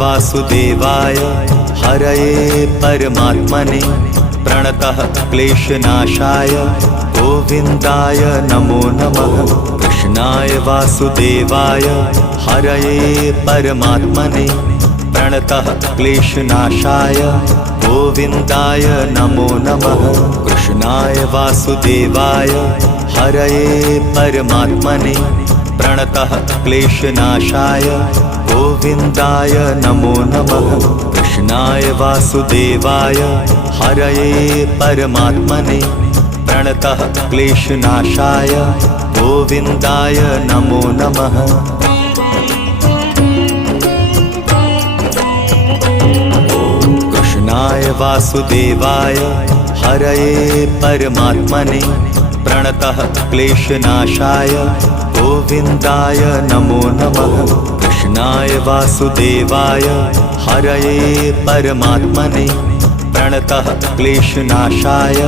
वासुदेवाय हरये परमात्मने प्रणतः क्लेशनाशाय गोविन्दाय नमो नमः। कृष्णाय वासुदेवाय हरये परमात्मने प्रणतः क्लेशनाशाय गोविन्दाय नमो नमः। कृष्णाय वासुदेवाय हरये परमात्मने प्रणतः क्लेशनाशाय गोविन्दाय नमो नमः। कृष्णाय वासुदेवाय हरये परमात्मने प्रणतः क्लेशनाशाय गोविन्दाय नमो नमः। कृष्णाय वासुदेवाय हरये परमात्मने प्रणतः क्लेशनाशाय गोविन्दाय नमो नमः। कृष्णाय वासुदेवाय हरये परमात्मने प्रणतः क्लेशनाशाय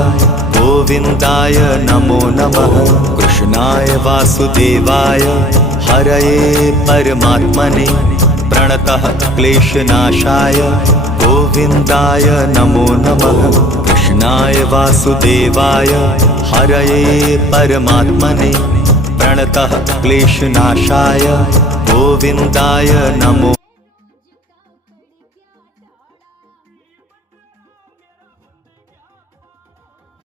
गोविन्दाय नमो नमः। कृष्णाय वासुदेवाय हरये परमात्मने प्रणतः क्लेशनाशाय गोविन्दाय नमो नमः। कृष्णाय वासुदेवाय हरये परमात्मने प्रणतः क्लेशनाशाय गोविन्दाय नमो